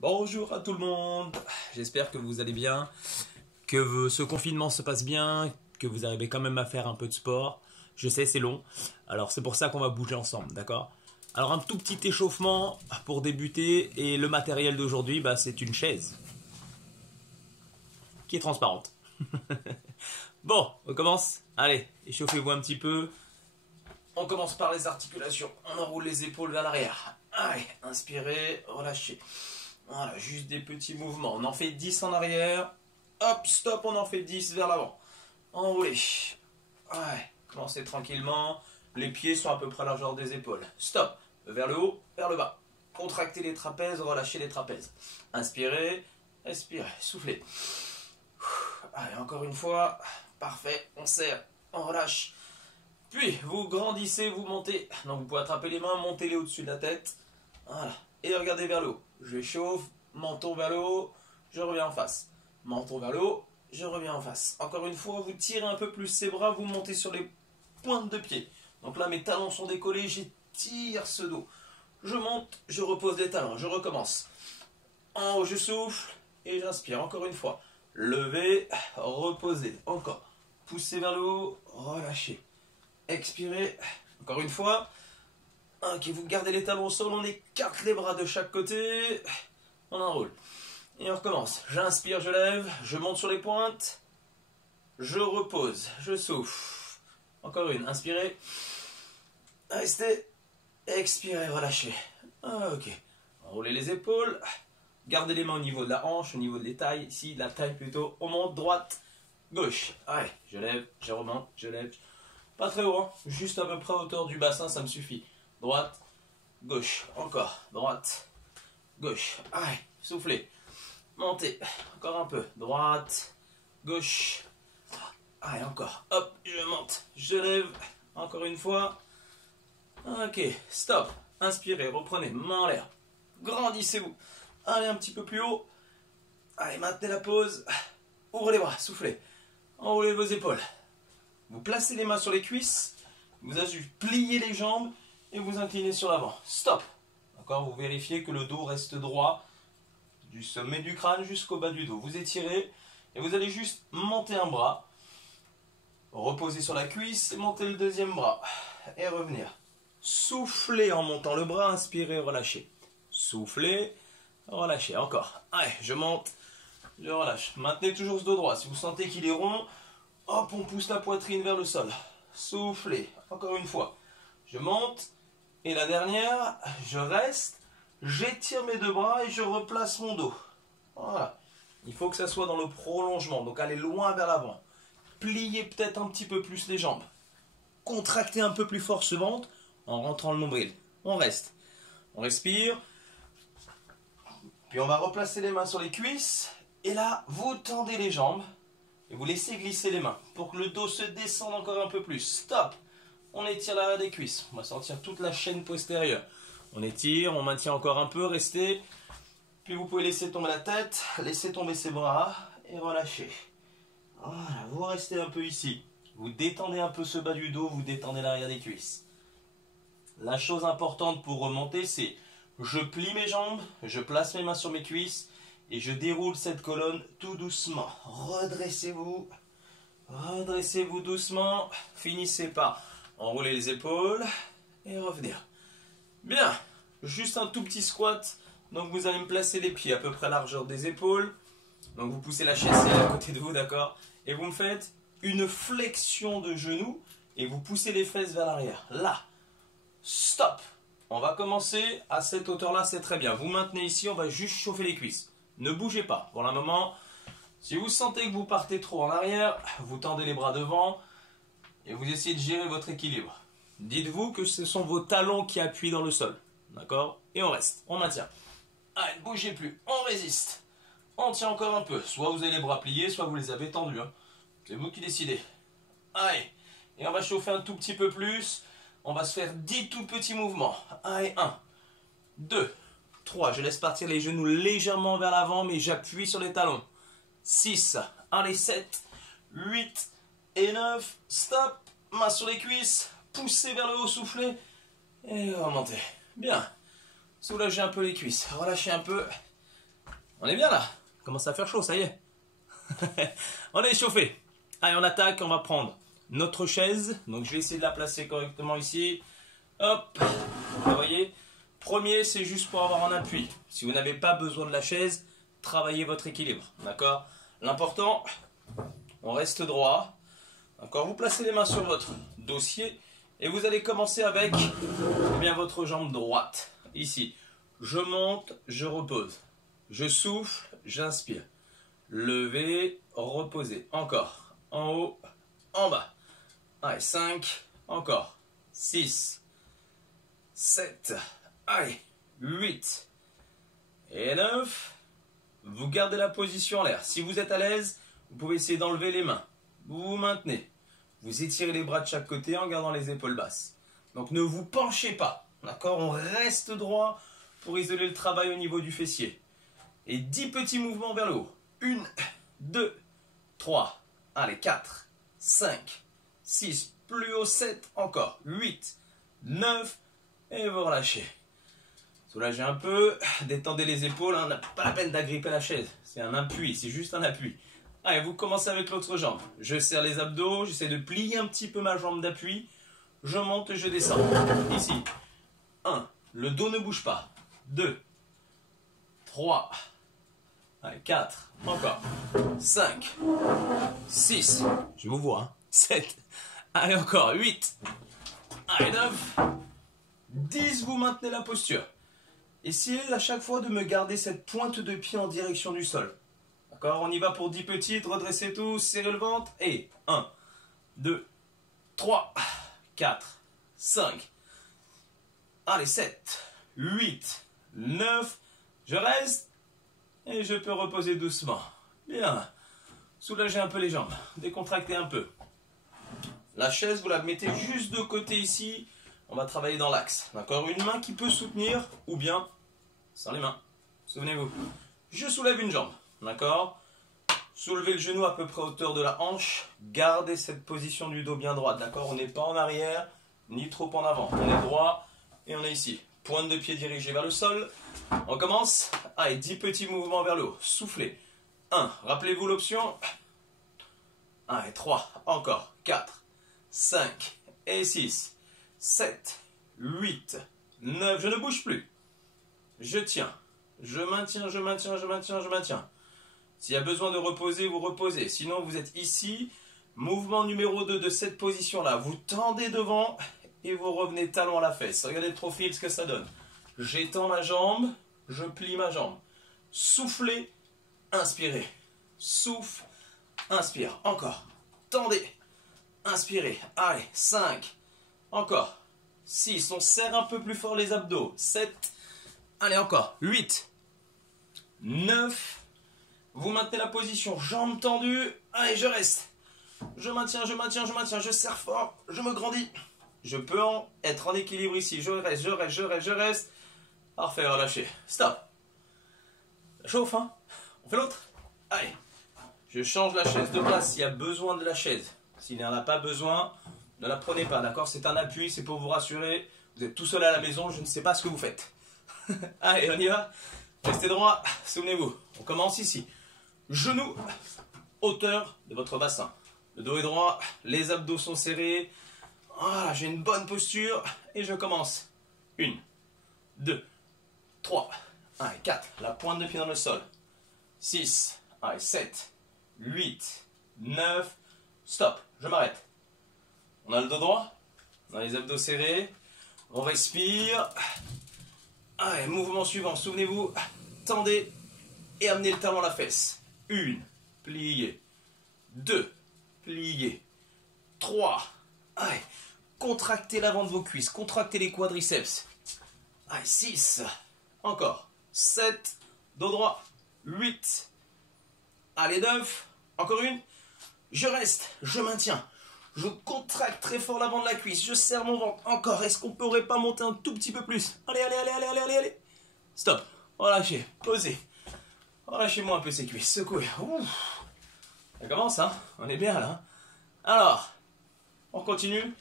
Bonjour à tout le monde, j'espère que vous allez bien, que ce confinement se passe bien, que vous arrivez quand même à faire un peu de sport. Je sais, c'est long, alors c'est pour ça qu'on va bouger ensemble, d'accord? Alors un tout petit échauffement pour débuter, et le matériel d'aujourd'hui, c'est une chaise qui est transparente. Bon, on commence. Allez, échauffez-vous un petit peu. On commence par les articulations, on enroule les épaules vers l'arrière. Allez, inspirez, relâchez. Voilà, juste des petits mouvements. On en fait 10 en arrière. Hop, stop, on en fait 10 vers l'avant. Enroulez. Ouais, commencez tranquillement. Les pieds sont à peu près à la largeur des épaules. Stop. Vers le haut, vers le bas. Contractez les trapèzes, relâchez les trapèzes. Inspirez, expirez, soufflez. Allez, encore une fois. Parfait, on serre, on relâche. Puis, vous grandissez, vous montez. Donc, vous pouvez attraper les mains, montez-les au-dessus de la tête. Voilà. Et regardez vers le haut. Je chauffe, menton vers le haut, je reviens en face. Menton vers le haut, je reviens en face. Encore une fois, vous tirez un peu plus ces bras, vous montez sur les pointes de pied. Donc là, mes talons sont décollés, j'étire ce dos. Je monte, je repose les talons, je recommence. En haut, je souffle et j'inspire. Encore une fois. Levez, reposez. Encore. Poussez vers le haut, relâchez. Expirez. Encore une fois. Ok, vous gardez les talons au sol, on écarte les bras de chaque côté. On enroule. Et on recommence. J'inspire, je lève, je monte sur les pointes. Je repose, je souffle. Encore une, inspirez. Restez. Expirez, relâchez. Ok. Enroulez les épaules. Gardez les mains au niveau de la hanche, au niveau des tailles. Ici, la taille plutôt. On monte, droite, gauche. Allez, je lève, je remonte, je lève. Pas très haut, hein. Juste à peu près à hauteur du bassin, ça me suffit. Droite, gauche, encore, droite, gauche, allez, soufflez, montez, encore un peu, droite, gauche, allez, encore, hop, je monte, je lève, encore une fois, ok, stop, inspirez, reprenez, main en l'air, grandissez-vous, allez, un petit peu plus haut, allez, maintenez la pause, ouvrez les bras, soufflez, enroulez vos épaules, vous placez les mains sur les cuisses, vous avez plié les jambes, et vous inclinez sur l'avant. Stop. D'accord, vous vérifiez que le dos reste droit du sommet du crâne jusqu'au bas du dos. Vous étirez et vous allez juste monter un bras, reposer sur la cuisse et monter le deuxième bras et revenir. Soufflez en montant le bras, inspirez, relâchez. Soufflez, relâchez. Encore. Allez, je monte, je relâche. Maintenez toujours ce dos droit. Si vous sentez qu'il est rond, hop, on pousse la poitrine vers le sol. Soufflez. Encore une fois. Je monte. Et la dernière, je reste, j'étire mes deux bras et je replace mon dos. Voilà. Il faut que ça soit dans le prolongement, donc allez loin vers l'avant. Pliez peut-être un petit peu plus les jambes. Contractez un peu plus fort ce ventre en rentrant le nombril. On reste. On respire. Puis on va replacer les mains sur les cuisses. Et là, vous tendez les jambes et vous laissez glisser les mains pour que le dos se descende encore un peu plus. Stop. On étire l'arrière des cuisses. On va sortir toute la chaîne postérieure. On étire, on maintient encore un peu, restez. Puis vous pouvez laisser tomber la tête, laisser tomber ses bras et relâcher. Voilà, vous restez un peu ici. Vous détendez un peu ce bas du dos, vous détendez l'arrière des cuisses. La chose importante pour remonter, c'est je plie mes jambes, je place mes mains sur mes cuisses et je déroule cette colonne tout doucement. Redressez-vous. Redressez-vous doucement. Finissez par enroulez les épaules et revenir. Bien, juste un tout petit squat. Donc vous allez me placer les pieds à peu près à la largeur des épaules. Donc vous poussez la chaise à côté de vous, d'accord? Et vous me faites une flexion de genoux et vous poussez les fesses vers l'arrière. Là, stop. On va commencer à cette hauteur-là, c'est très bien. Vous maintenez ici, on va juste chauffer les cuisses. Ne bougez pas. Pour le moment, si vous sentez que vous partez trop en arrière, vous tendez les bras devant. Et vous essayez de gérer votre équilibre. Dites-vous que ce sont vos talons qui appuient dans le sol. D'accord? Et on reste, on maintient. Allez, ne bougez plus, on résiste. On tient encore un peu. Soit vous avez les bras pliés, soit vous les avez tendus. Hein. C'est vous qui décidez. Allez, et on va chauffer un tout petit peu plus. On va se faire 10 tout petits mouvements. Allez, 1, 2, 3. Je laisse partir les genoux légèrement vers l'avant, mais j'appuie sur les talons. 6, allez, 7, 8, et 9, stop, main sur les cuisses, poussez vers le haut, soufflez, et remontez. Bien, soulagez un peu les cuisses, relâchez un peu, On est bien là. Commence à faire chaud, ça y est. On est échauffé. Allez, on attaque. On va prendre notre chaise. Donc, je vais essayer de la placer correctement ici. Hop. Vous voyez. Premier, c'est juste pour avoir un appui. Si vous n'avez pas besoin de la chaise, travaillez votre équilibre. D'accord? L'important, on reste droit. D'accord? Vous placez les mains sur votre dossier. Et vous allez commencer avec votre jambe droite. Ici. Je monte, je repose. Je souffle, j'inspire. Lever, reposer. Encore. En haut, en bas. Allez, 5. Encore. 6. 7. Allez, 8. Et 9. Vous gardez la position en l'air. Si vous êtes à l'aise, vous pouvez essayer d'enlever les mains. Vous vous maintenez. Vous étirez les bras de chaque côté en gardant les épaules basses. Donc ne vous penchez pas. D'accord? On reste droit pour isoler le travail au niveau du fessier. Et 10 petits mouvements vers le haut. 1, 2, 3. Allez, 4, 5, 6. Plus haut, 7. Encore. 8, 9. Et vous relâchez. Soulagez un peu. Détendez les épaules. On n'a pas la peine d'agripper la chaise. C'est un appui. C'est juste un appui. Allez, vous commencez avec l'autre jambe. Je serre les abdos. J'essaie de plier un petit peu ma jambe d'appui. Je monte et je descends. Ici. 1. Le dos ne bouge pas. 2. 3. Allez, 4. Encore. 5. 6. Je vous vois. 7. Allez, encore. 8. Allez, 9. 10. Vous maintenez la posture. Essayez à chaque fois de me garder cette pointe de pied en direction du sol. D'accord? On y va pour 10 petites. Redressez tout. Serrez le ventre. Et 1, 2, 3, 4, 5. Allez, 7, 8, 9. Je reste. Et je peux reposer doucement. Bien. Soulagez un peu les jambes. Décontractez un peu. La chaise, vous la mettez juste de côté ici. On va travailler dans l'axe. D'accord? Une main qui peut soutenir ou bien sans les mains. Souvenez-vous. Je soulève une jambe. D'accord? Soulevez le genou à peu près à hauteur de la hanche. Gardez cette position du dos bien droite. D'accord? On n'est pas en arrière ni trop en avant. On est droit et on est ici. Pointe de pied dirigée vers le sol. On commence. Allez, 10 petits mouvements vers le haut. Soufflez. 1. Rappelez-vous l'option. Allez, 3. Encore. 4. 5. Et 6. 7. 8. 9. Je ne bouge plus. Je tiens. Je maintiens, je maintiens, je maintiens, je maintiens. S'il y a besoin de reposer, vous reposez. Sinon, vous êtes ici. Mouvement numéro 2 de cette position-là. Vous tendez devant et vous revenez talon à la fesse. Regardez le profil, ce que ça donne. J'étends ma jambe, je plie ma jambe. Soufflez, inspirez. Souffle, inspire. Encore. Tendez. Inspirez. Allez, 5. Encore. 6. On serre un peu plus fort les abdos. 7. Allez, encore. 8. 9. Vous maintenez la position. Jambes tendues. Allez, je reste. Je maintiens, je maintiens, je maintiens. Je serre fort. Je me grandis. Je peux être en équilibre ici. Je reste, je reste, je reste, je reste. Parfait, relâchez. Stop. Ça chauffe, hein? On fait l'autre? Allez. Je change la chaise de place s'il y a besoin de la chaise. S'il n'y en a pas besoin, ne la prenez pas, d'accord? C'est un appui, c'est pour vous rassurer. Vous êtes tout seul à la maison, je ne sais pas ce que vous faites. Allez, on y va. Restez droit, souvenez-vous. On commence ici. Genoux, hauteur de votre bassin. Le dos est droit, les abdos sont serrés. Voilà, j'ai une bonne posture et je commence. 1, 2, 3, allez, 4. La pointe de pied dans le sol. 6, allez, 7, 8, 9. Stop, je m'arrête. On a le dos droit, on a les abdos serrés, on respire. Allez, mouvement suivant, souvenez-vous, tendez et amenez le talon à la fesse. 1, pliez. 2, pliez. 3, allez, contractez l'avant de vos cuisses, contractez les quadriceps. Allez, 6, encore. 7, dos droit. 8, allez, 9, encore une. Je reste, je maintiens. Je contracte très fort l'avant de la cuisse. Je serre mon ventre. Encore. Est-ce qu'on pourrait pas monter un tout petit peu plus? Allez, allez, allez, allez, allez, allez, allez. Stop. Relâchez. Posez. Relâchez-moi un peu ces cuisses. Secouez. Ouf. Ça commence, hein? On est bien là. Alors, on continue.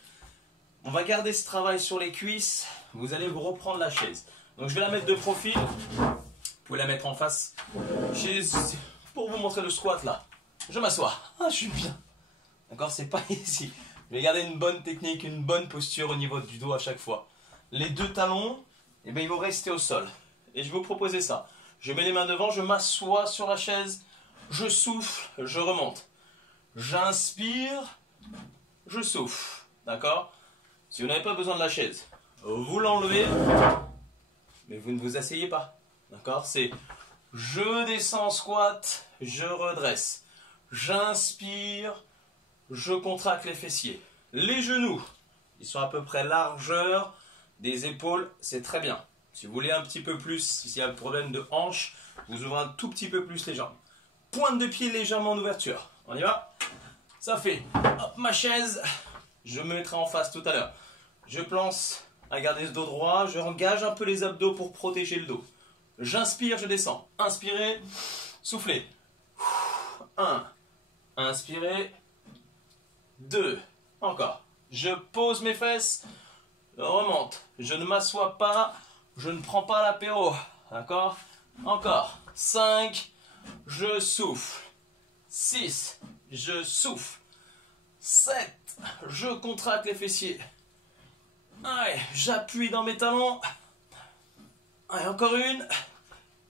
On va garder ce travail sur les cuisses. Vous allez vous reprendre la chaise. Donc, je vais la mettre de profil pouvez la mettre en face. Pour vous montrer le squat là, je m'assois. Ah, je suis bien. D'accord, c'est pas ici. Je vais garder une bonne technique, une bonne posture au niveau du dos à chaque fois. Les deux talons, eh bien, ils vont rester au sol. Et je vais vous proposer ça. Je mets les mains devant, je m'assois sur la chaise, je souffle, je remonte. J'inspire, je souffle. D'accord? Si vous n'avez pas besoin de la chaise, vous l'enlevez, mais vous ne vous asseyez pas. D'accord? C'est je descends en squat, je redresse. J'inspire, je contracte les fessiers. Les genoux, ils sont à peu près largeur des épaules, c'est très bien. Si vous voulez un petit peu plus, s'il y a un problème de hanche, vous ouvrez un tout petit peu plus les jambes. Pointe de pied légèrement en ouverture. On y va? Ça fait hop, ma chaise. Je me mettrai en face tout à l'heure. Je place à garder ce dos droit. Je engage un peu les abdos pour protéger le dos. J'inspire, je descends. Inspirez, soufflez. 1. Inspirez. 2. Encore. Je pose mes fesses. Je remonte. Je ne m'assois pas. Je ne prends pas l'apéro. D'accord? Encore. 5. Je souffle. 6. Je souffle. 7. Je contracte les fessiers. Allez, j'appuie dans mes talons. Allez, encore une.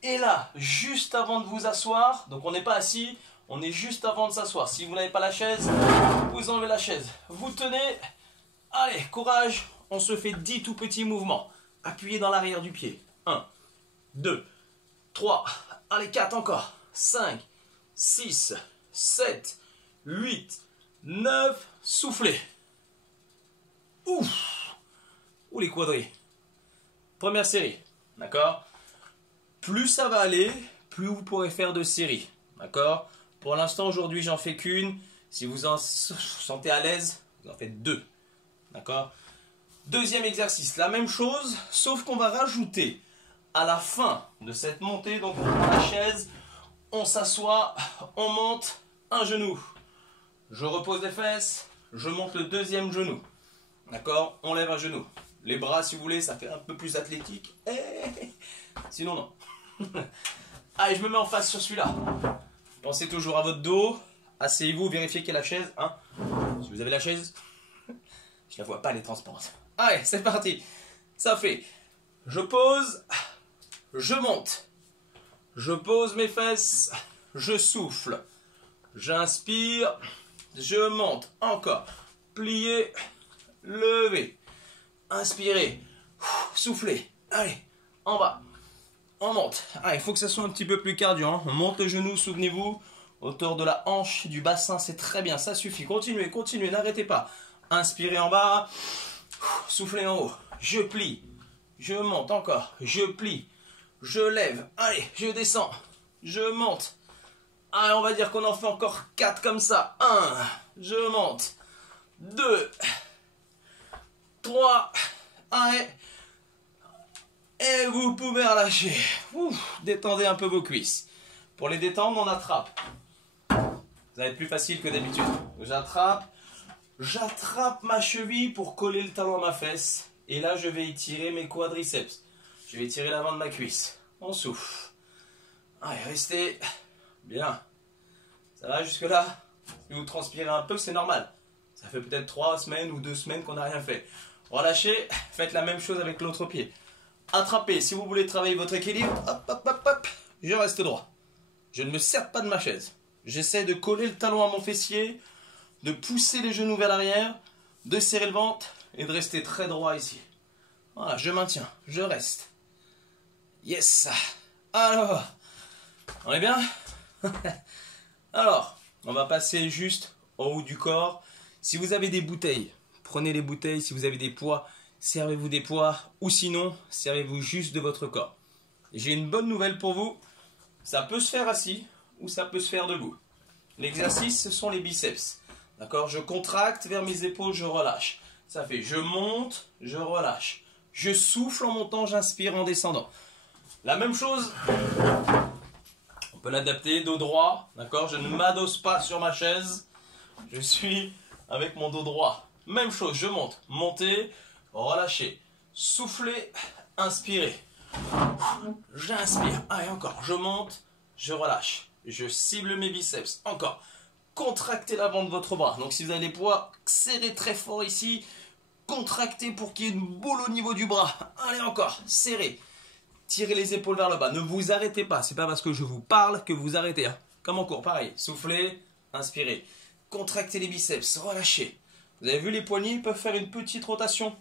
Et là, juste avant de vous asseoir, donc on n'est pas assis, on est juste avant de s'asseoir. Si vous n'avez pas la chaise, vous enlevez la chaise. Vous tenez. Allez, courage. On se fait 10 tout petits mouvements. Appuyez dans l'arrière du pied. 1, 2, 3. Allez, 4 encore. 5, 6, 7, 8, 9. Soufflez. Ouf. Ou les quadris. Première série. D'accord? Plus ça va aller, plus vous pourrez faire de séries. D'accord? Pour l'instant, aujourd'hui, j'en fais qu'une. Si vous en sentez à l'aise, vous en faites 2. D'accord? Deuxième exercice, la même chose, sauf qu'on va rajouter à la fin de cette montée, donc on prend la chaise, on s'assoit, on monte un genou. Je repose les fesses, je monte le deuxième genou. D'accord? On lève un genou. Les bras, si vous voulez, ça fait un peu plus athlétique. Sinon, non. Allez, je me mets en face sur celui-là. Pensez toujours à votre dos. Asseyez-vous, vérifiez qu'il y a la chaise. Hein. Si vous avez la chaise, je la vois pas, elle est transparente. Allez, c'est parti. Ça fait, je pose, je monte. Je pose mes fesses, je souffle. J'inspire, je monte. Encore. Pliez, levez. Inspirez, soufflez. Allez, en bas. On monte. Ah, il faut que ça soit un petit peu plus cardio. Hein. On monte le genou, souvenez-vous. Autour de la hanche, du bassin, c'est très bien. Ça suffit. Continuez, continuez, n'arrêtez pas. Inspirez en bas. Soufflez en haut. Je plie. Je monte encore. Je plie. Je lève. Allez, je descends. Je monte. Allez, on va dire qu'on en fait encore 4 comme ça. 1. Je monte. 2. 3. Allez. Et vous pouvez relâcher. Ouf, détendez un peu vos cuisses. Pour les détendre, on attrape. Ça va être plus facile que d'habitude. J'attrape ma cheville pour coller le talon à ma fesse. Et là, je vais étirer mes quadriceps. Je vais étirer l'avant de ma cuisse. On souffle. Allez, restez. Bien. Ça va jusque-là? Si vous transpirez un peu, c'est normal. Ça fait peut-être 3 semaines ou 2 semaines qu'on n'a rien fait. Relâchez. Faites la même chose avec l'autre pied. Attrapez, si vous voulez travailler votre équilibre, hop, hop, hop, hop, je reste droit. Je ne me sers pas de ma chaise. J'essaie de coller le talon à mon fessier, de pousser les genoux vers l'arrière, de serrer le ventre et de rester très droit ici. Voilà, je maintiens, je reste. Yes. Alors, on est bien? Alors, on va passer juste en haut du corps. Si vous avez des bouteilles, prenez les bouteilles. Si vous avez des poids, servez-vous des poids, ou sinon, servez-vous juste de votre corps. J'ai une bonne nouvelle pour vous, ça peut se faire assis, ou ça peut se faire debout. L'exercice, ce sont les biceps. D'accord? Je contracte vers mes épaules, je relâche. Ça fait, je monte, je relâche. Je souffle en montant, j'inspire en descendant. La même chose, on peut l'adapter, dos droit, d'accord? Je ne m'adosse pas sur ma chaise, je suis avec mon dos droit. Même chose, je monte, montez, relâchez, soufflez, inspirez. J'inspire. Allez, encore. Je monte, je relâche. Je cible mes biceps. Encore. Contractez l'avant de votre bras. Donc si vous avez des poids, serrez très fort ici. Contractez pour qu'il y ait une boule au niveau du bras. Allez, encore. Serrez. Tirez les épaules vers le bas. Ne vous arrêtez pas. C'est pas parce que je vous parle que vous arrêtez. Hein. Comme en cours, pareil. Soufflez, inspirez. Contractez les biceps, relâchez. Vous avez vu, les poignets, ils peuvent faire une petite rotation.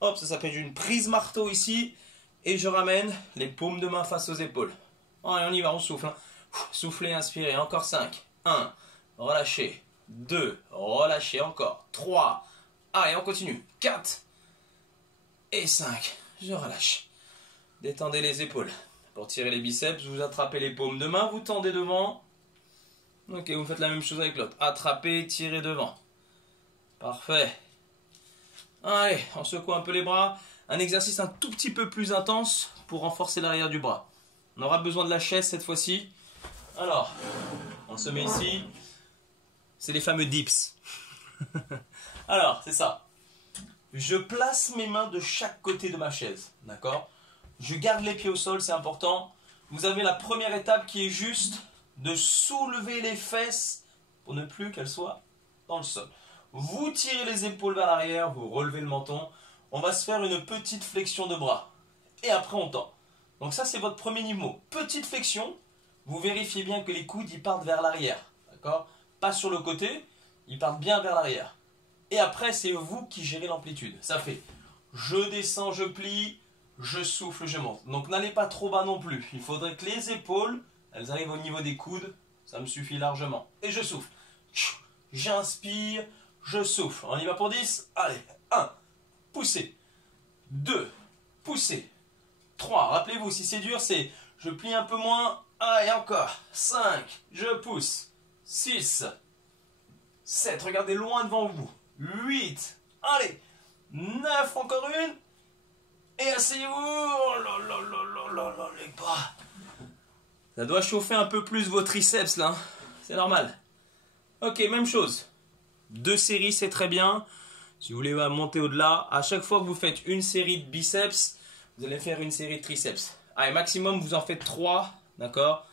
Hop, ça s'appelle une prise marteau ici. Et je ramène les paumes de main face aux épaules. Allez, on y va, on souffle. Hein. Soufflez, inspirez. Encore 5. 1. Relâchez. 2. Relâchez encore. 3. Allez, on continue. 4. Et 5. Je relâche. Détendez les épaules. Pour tirer les biceps, vous attrapez les paumes de main, vous tendez devant. Ok, vous faites la même chose avec l'autre. Attrapez, tirez devant. Parfait. Allez, on secoue un peu les bras. Un exercice un tout petit peu plus intense pour renforcer l'arrière du bras. On aura besoin de la chaise cette fois-ci. Alors, on se met ici. C'est les fameux dips. Alors, c'est ça. Je place mes mains de chaque côté de ma chaise. D'accord ? Je garde les pieds au sol, c'est important. Vous avez la première étape qui est juste de soulever les fesses pour ne plus qu'elles soient dans le sol. Vous tirez les épaules vers l'arrière, vous relevez le menton. On va se faire une petite flexion de bras. Et après, on tend. Donc ça, c'est votre premier niveau. Petite flexion. Vous vérifiez bien que les coudes, ils partent vers l'arrière. D'accord ? Pas sur le côté, ils partent bien vers l'arrière. Et après, c'est vous qui gérez l'amplitude. Ça fait je descends, je plie. Je souffle, je monte. Donc n'allez pas trop bas non plus. Il faudrait que les épaules, elles arrivent au niveau des coudes. Ça me suffit largement. Et je souffle. J'inspire, je souffle. On y va pour 10. Allez. 1. Poussez. 2. Poussez. 3. Rappelez-vous, si c'est dur, c'est je plie un peu moins. Allez, encore. 5. Je pousse. 6. 7. Regardez loin devant vous. 8. Allez. 9. Encore une. Et asseyez-vous. Oh là là là là là là, les bras. Ça doit chauffer un peu plus vos triceps là. C'est normal. Ok, même chose. 2 séries, c'est très bien. Si vous voulez monter au-delà, à chaque fois que vous faites une série de biceps, vous allez faire une série de triceps. Allez, maximum, vous en faites 3. D'accord ?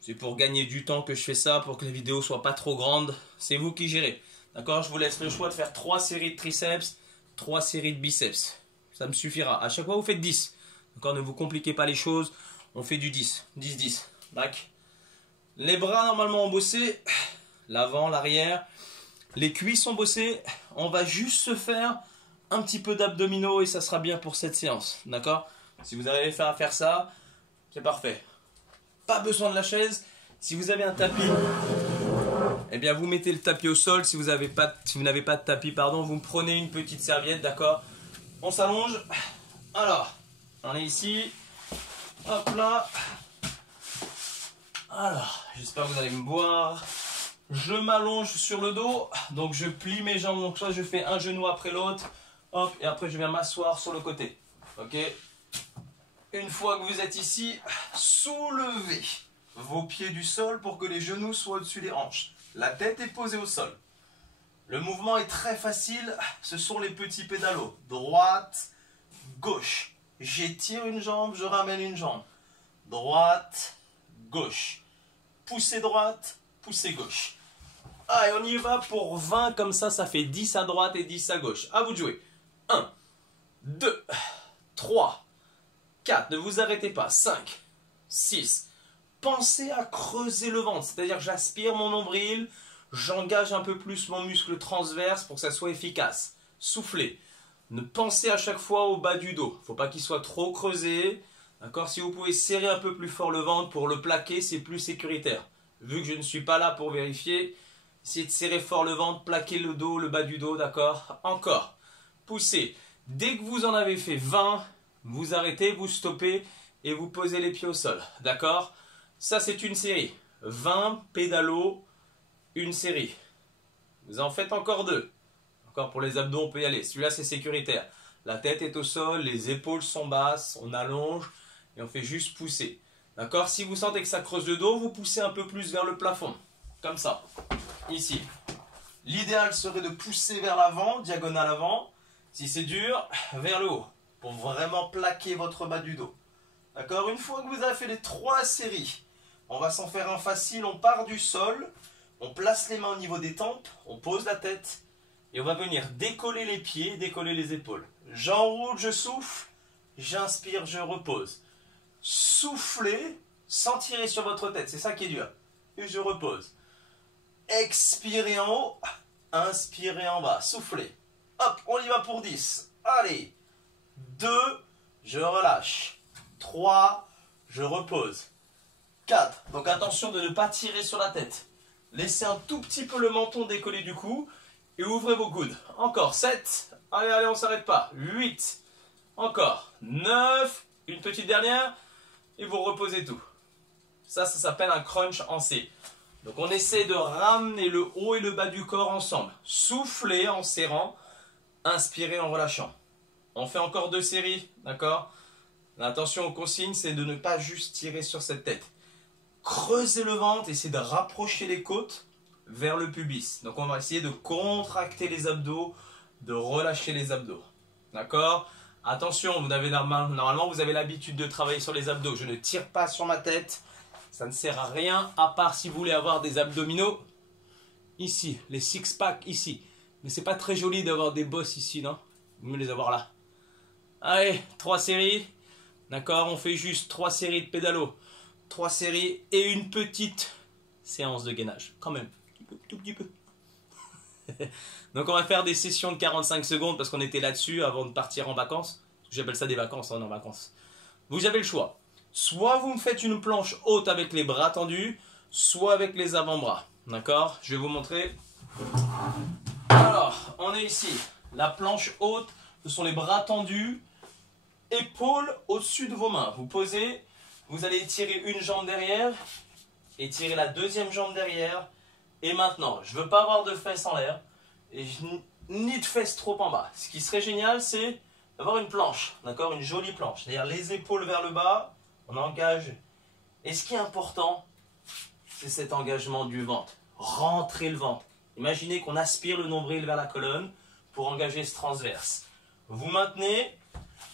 C'est pour gagner du temps que je fais ça, pour que les vidéos soient pas trop grandes. C'est vous qui gérez. D'accord ? Je vous laisse le choix de faire 3 séries de triceps, 3 séries de biceps. Ça me suffira. À chaque fois, vous faites 10. D'accord ? Ne vous compliquez pas les choses. On fait du 10. 10, 10. D'accord ? Les bras, normalement, ont bossé. L'avant, l'arrière. Les cuisses sont bossées. On va juste se faire un petit peu d'abdominaux et ça sera bien pour cette séance. D'accord ? Si vous arrivez à faire ça, c'est parfait. Pas besoin de la chaise. Si vous avez un tapis, eh bien, vous mettez le tapis au sol. Si vous n'avez pas de tapis, pardon, vous me prenez une petite serviette. D'accord ? On s'allonge. Alors, on est ici. Hop là. Alors, j'espère que vous allez me voir. Je m'allonge sur le dos. Donc, je plie mes jambes. Donc, soit je fais un genou après l'autre. Hop, et après, je viens m'asseoir sur le côté. Ok ? Une fois que vous êtes ici, soulevez vos pieds du sol pour que les genoux soient au-dessus des hanches. La tête est posée au sol. Le mouvement est très facile, ce sont les petits pédalos. Droite, gauche. J'étire une jambe, je ramène une jambe. Droite, gauche. Poussez droite, poussez gauche. Allez, on y va pour 20, comme ça, ça fait 10 à droite et 10 à gauche. À vous de jouer. 1, 2, 3, 4, ne vous arrêtez pas. 5, 6. Pensez à creuser le ventre, c'est-à-dire que j'aspire mon nombril. J'engage un peu plus mon muscle transverse pour que ça soit efficace. Soufflez. Ne pensez à chaque fois au bas du dos. Il ne faut pas qu'il soit trop creusé. D'accord ? Si vous pouvez serrer un peu plus fort le ventre pour le plaquer, c'est plus sécuritaire. Vu que je ne suis pas là pour vérifier, essayez de serrer fort le ventre, plaquer le dos, le bas du dos, d'accord ? Encore. Poussez. Dès que vous en avez fait 20, vous arrêtez, vous stoppez et vous posez les pieds au sol. D'accord ? Ça, c'est une série. 20 pédalos. Une série. Vous en faites encore 2. Encore pour les abdos, on peut y aller. Celui-là, c'est sécuritaire. La tête est au sol, les épaules sont basses, on allonge et on fait juste pousser. D'accord ? Si vous sentez que ça creuse le dos, vous poussez un peu plus vers le plafond. Comme ça. Ici. L'idéal serait de pousser vers l'avant, diagonale avant. Si c'est dur, vers le haut. Pour vraiment plaquer votre bas du dos. D'accord? Une fois que vous avez fait les 3 séries, on va s'en faire un facile. On part du sol, on place les mains au niveau des tempes, on pose la tête et on va venir décoller les pieds, décoller les épaules. J'enroule, je souffle, j'inspire, je repose. Soufflez sans tirer sur votre tête, c'est ça qui est dur. Et je repose. Expirez en haut, inspirez en bas, soufflez. Hop, on y va pour 10. Allez, 2, je relâche. 3, je repose. 4, donc attention de ne pas tirer sur la tête. Laissez un tout petit peu le menton décollé du cou et ouvrez vos coudes. Encore 7, allez, allez, on ne s'arrête pas. 8, encore 9, une petite dernière et vous reposez tout. Ça s'appelle un crunch en C. Donc on essaie de ramener le haut et le bas du corps ensemble. Soufflez en serrant, inspirez en relâchant. On fait encore 2 séries, d'accord? Attention aux consignes, c'est de ne pas juste tirer sur cette tête. Creusez le ventre, essayez de rapprocher les côtes vers le pubis. Donc on va essayer de contracter les abdos, de relâcher les abdos. D'accord? Attention, normalement vous avez l'habitude de travailler sur les abdos. Je ne tire pas sur ma tête. Ça ne sert à rien, à part si vous voulez avoir des abdominaux. Ici, les six-pack ici. Mais c'est pas très joli d'avoir des bosses ici, non? Vous mieux les avoir là. Allez, 3 séries. D'accord, on fait juste 3 séries de pédalo. 3 séries et une petite séance de gainage. Quand même, tout petit peu. Donc on va faire des sessions de 45 secondes parce qu'on était là-dessus avant de partir en vacances. J'appelle ça des vacances, en vacances. Vous avez le choix. Soit vous me faites une planche haute avec les bras tendus, soit avec les avant-bras. D'accord? Je vais vous montrer. Alors, on est ici. La planche haute, ce sont les bras tendus, épaules au-dessus de vos mains. Vous posez, vous allez étirer une jambe derrière, étirer la deuxième jambe derrière. Et maintenant, je ne veux pas avoir de fesses en l'air, ni de fesses trop en bas. Ce qui serait génial, c'est d'avoir une planche, d'accord? Une jolie planche. C'est-à-dire les épaules vers le bas, on engage. Et ce qui est important, c'est cet engagement du ventre. Rentrez le ventre. Imaginez qu'on aspire le nombril vers la colonne pour engager ce transverse. Vous maintenez,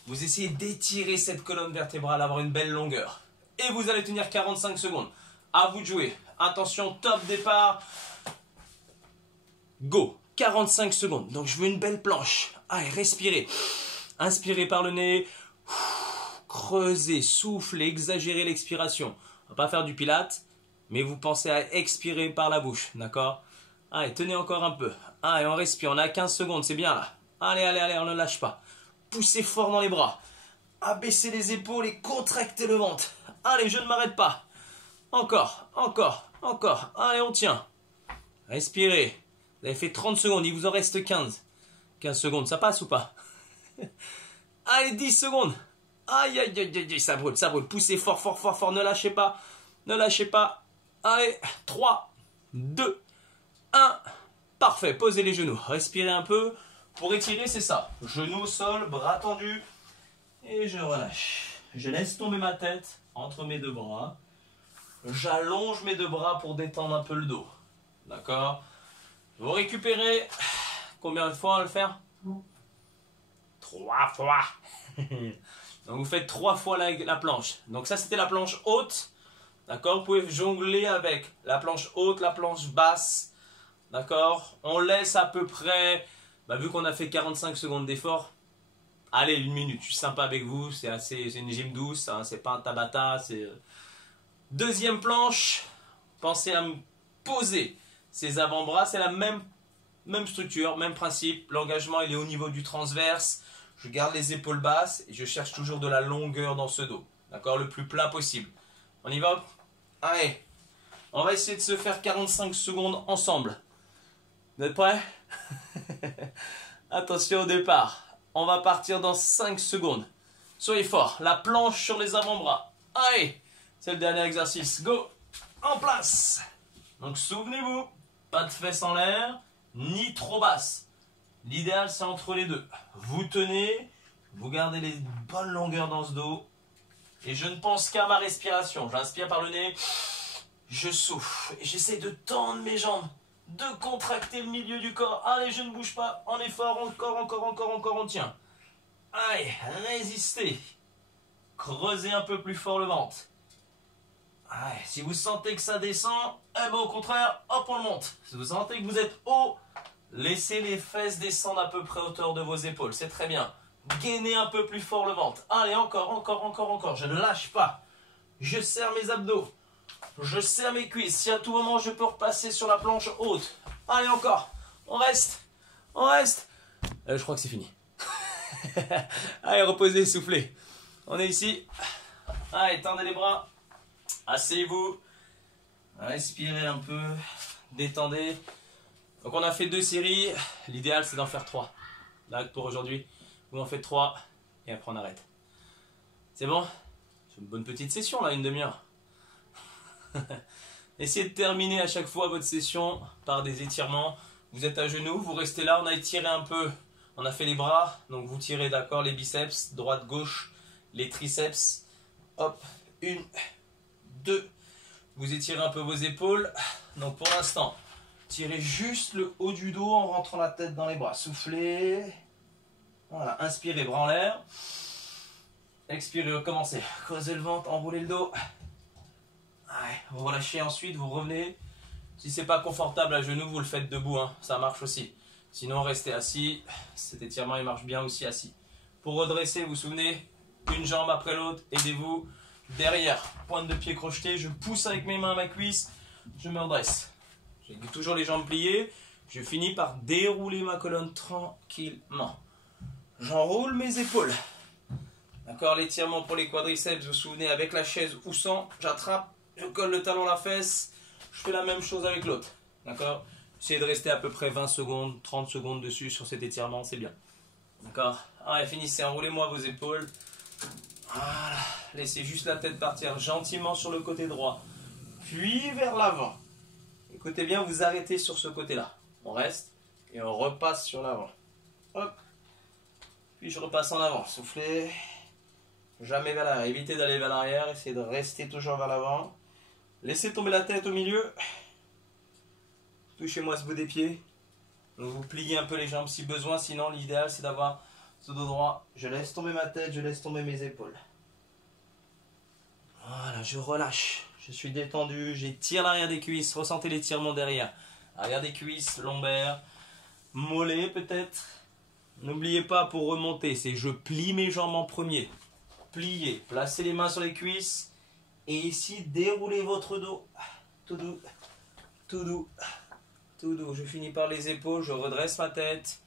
vous essayez d'étirer cette colonne vertébrale, avoir une belle longueur. Et vous allez tenir 45 secondes. À vous de jouer. Attention, top départ. Go. 45 secondes. Donc je veux une belle planche. Allez, respirez. Inspirez par le nez. Creusez, soufflez, exagérez l'expiration. On va pas faire du pilate, mais vous pensez à expirer par la bouche, d'accord? Allez, tenez encore un peu. Allez, on respire, on a 15 secondes, c'est bien là. Allez, allez, allez, on ne lâche pas. Poussez fort dans les bras. Abaissez les épaules et contractez le ventre. Allez, je ne m'arrête pas. Encore, encore, encore. Allez, on tient. Respirez. Vous avez fait 30 secondes, il vous en reste 15. 15 secondes, ça passe ou pas? Allez, 10 secondes. Aïe, aïe, aïe, aïe, ça brûle, ça brûle. Poussez fort, fort, fort, fort, ne lâchez pas. Ne lâchez pas. Allez, 3, 2, 1. Parfait, posez les genoux. Respirez un peu. Pour étirer, c'est ça. Genoux au sol, bras tendus. Et je relâche. Je laisse tomber ma tête entre mes deux bras. J'allonge mes deux bras pour détendre un peu le dos. D'accord? Vous récupérez. Combien de fois on va le faire? 3 fois. Donc vous faites 3 fois la planche. Donc ça c'était la planche haute. D'accord? Vous pouvez jongler avec la planche haute, la planche basse. D'accord? On laisse à peu près, vu qu'on a fait 45 secondes d'effort, allez, 1 minute. Je suis sympa avec vous. C'est une gym douce. Hein, c'est pas un Tabata. Deuxième planche. Pensez à me poser ces avant-bras. C'est la même structure, même principe. L'engagement il est au niveau du transverse. Je garde les épaules basses et je cherche toujours de la longueur dans ce dos. D'accord? Le plus plat possible. On y va? Allez. On va essayer de se faire 45 secondes ensemble. Vous êtes prêts? Attention au départ. On va partir dans 5 secondes. Soyez forts. La planche sur les avant-bras. Allez. C'est le dernier exercice. Go. En place. Donc souvenez-vous. Pas de fesses en l'air. Ni trop basse. L'idéal, c'est entre les deux. Vous tenez, vous gardez les bonnes longueurs dans ce dos. Et je ne pense qu'à ma respiration. J'inspire par le nez, je souffle. Et j'essaie de tendre mes jambes, de contracter le milieu du corps. Allez, je ne bouge pas. En effort, encore, on tient. Allez, résistez. creusez un peu plus fort le ventre. Ouais, si vous sentez que ça descend, eh ben au contraire, hop, on le monte. Si vous sentez que vous êtes haut, laissez les fesses descendre à peu près à hauteur de vos épaules. C'est très bien. Gainez un peu plus fort le ventre. Allez, encore, encore, encore, encore. Je ne lâche pas. Je serre mes abdos. Je serre mes cuisses. Si à tout moment je peux repasser sur la planche haute. Allez, encore. On reste. On reste. Je crois que c'est fini. Allez, reposez, soufflez. On est ici. Allez, tendez les bras. Asseyez-vous. Respirez un peu. Détendez. Donc on a fait 2 séries. L'idéal c'est d'en faire 3. Là pour aujourd'hui, vous en faites 3 et après on arrête. C'est bon? C'est une bonne petite session là, une demi-heure. Essayez de terminer à chaque fois votre session par des étirements. Vous êtes à genoux, vous restez là, on a étiré un peu. On a fait les bras, donc vous tirez d'accord les biceps, droite, gauche, les triceps. Hop, 1, 2. Vous étirez un peu vos épaules. Donc pour l'instant, tirez juste le haut du dos en rentrant la tête dans les bras. Soufflez. Voilà, inspirez, bras en l'air. Expirez, recommencez. Creusez le ventre, enroulez le dos. Ouais, vous relâchez ensuite, vous revenez. Si c'est pas confortable à genoux, vous le faites debout, hein. Ça marche aussi. Sinon, restez assis. Cet étirement, il marche bien aussi assis. Pour redresser, vous vous souvenez, une jambe après l'autre, aidez-vous. Derrière, pointe de pied crochetée, je pousse avec mes mains ma cuisse, je me redresse. J'ai toujours les jambes pliées, je finis par dérouler ma colonne tranquillement. J'enroule mes épaules. D'accord, l'étirement pour les quadriceps, vous vous souvenez, avec la chaise ou sans, j'attrape, je colle le talon à la fesse, je fais la même chose avec l'autre. D'accord, essayez de rester à peu près 20 secondes, 30 secondes dessus sur cet étirement, c'est bien. D'accord, allez, finissez, enroulez-moi vos épaules. Voilà, laissez juste la tête partir gentiment sur le côté droit, puis vers l'avant. Écoutez bien, vous arrêtez sur ce côté-là. On reste et on repasse sur l'avant. Hop, puis je repasse en avant. Soufflez, jamais vers l'arrière. Évitez d'aller vers l'arrière, essayez de rester toujours vers l'avant. Laissez tomber la tête au milieu. Touchez-moi ce bout des pieds. Donc vous pliez un peu les jambes si besoin, sinon l'idéal c'est d'avoir ce dos droit. Je laisse tomber ma tête, je laisse tomber mes épaules. Voilà, je relâche. Je suis détendu, j'étire l'arrière des cuisses. Ressentez l'étirement derrière. Arrière des cuisses, lombaire, mollet peut-être. N'oubliez pas pour remonter, c'est je plie mes jambes en premier. Pliez, placez les mains sur les cuisses. Et ici, déroulez votre dos. Tout doux, tout doux, tout doux. Je finis par les épaules, je redresse ma tête.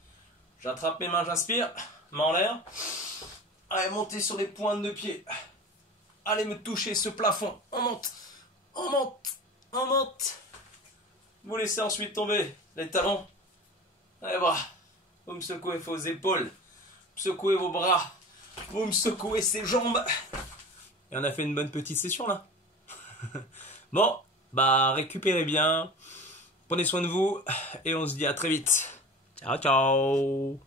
J'attrape mes mains, j'inspire. Main en l'air. Allez, montez sur les pointes de pied. Allez me toucher ce plafond. On monte, on monte, on monte. Vous laissez ensuite tomber les talons. Allez, bras. Vous me secouez vos épaules. Vous me secouez vos bras. Vous me secouez ces jambes. Et on a fait une bonne petite session là. Bon, bah récupérez bien. Prenez soin de vous. Et on se dit à très vite. Ciao, ciao.